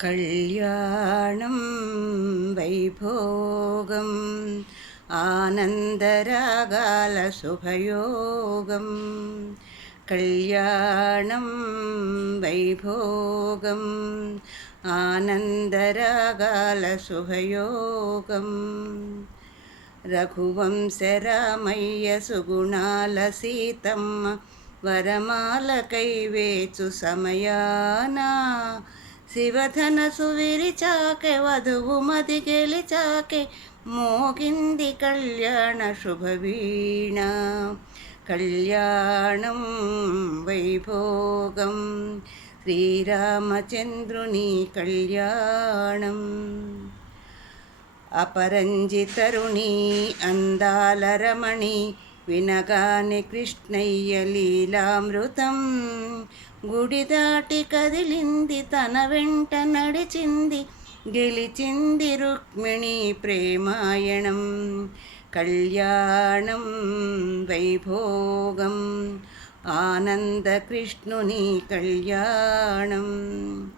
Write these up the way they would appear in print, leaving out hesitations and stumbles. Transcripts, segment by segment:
కళ్యాణం వైభోగం ఆనందరాగాల శుభయోగం. కళ్యాణం వైభోగం ఆనందరాగాల శుభయోగం. రఘువంశరామయ్య సుగుణాల సీతమ్మ వరమాలకై వేచు సమయానా శివధనసు విరిచాకే వధువు మది గెలిచాకే మోగింది కళ్యాణ శుభవీణ. కళ్యాణం వైభోగం శ్రీరామచంద్రుని కళ్యాణం. అపరంజితరుణి అందాల రమణి వినగానే కృష్ణయ్య లీలామృతం. గుడి దాటి కదిలింది తన వెంట నడిచింది గెలిచింది రుక్మిణి ప్రేమాయణం. కళ్యాణం వైభోగం ఆనంద కృష్ణుని కళ్యాణం.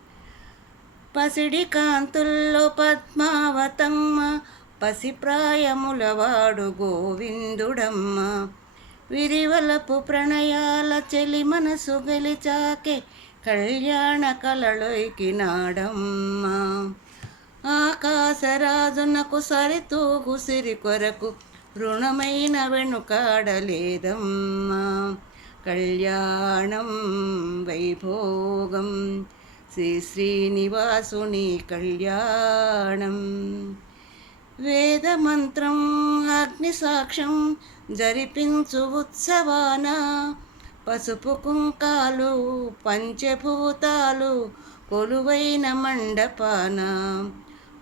పసిడి కాంతుల్లో పద్మావతమ్మ పసిప్రాయములవాడు గోవిందుడమ్మ. విరివలపు ప్రణయాల చెలి మనసు గెలిచాకే కళ్యాణ కలలోకినాడమ్మ. ఆకాశరాజునకు సరితూగు సిరి కొరకు రుణమైన వెనుకాడలేదమ్మా. కళ్యాణం వైభోగం శ్రీ శ్రీనివాసుని కళ్యాణం. వేదమంత్రం అగ్ని సాక్ష్యం జరిపించు ఉత్సవాన పసుపు కుంకాలు పంచభూతాలు కొలువైన మండపాన.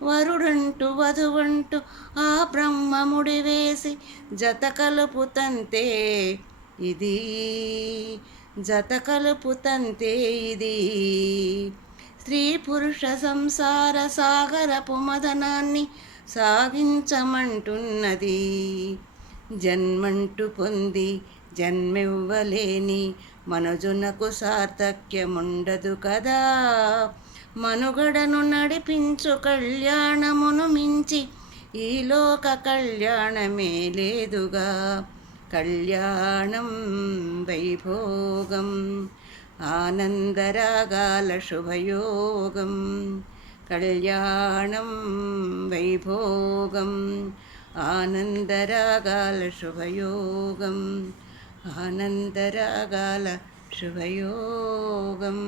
వరుడంటూ వధువంటూ ఆ బ్రహ్మముడి వేసి జత కలుపుతంతే ఇది జత కలుపుతంతే ఇది. స్త్రీ పురుష సంసార సాగరపు మదనాన్ని సాగించమంటున్నది. జన్మంటూ పొంది జన్మివ్వలేని మనుజునకు సార్థక్యముండదు కదా. మనుగడను నడిపించు కళ్యాణమును మించి ఈ లోక కళ్యాణమే లేదుగా. కళ్యాణం వైభోగం ఆనందరాగాల శుభయోగం. కళ్యాణం వైభోగం ఆనందరాగాల శుభయోగం. ఆనందరాగాల శుభయోగం.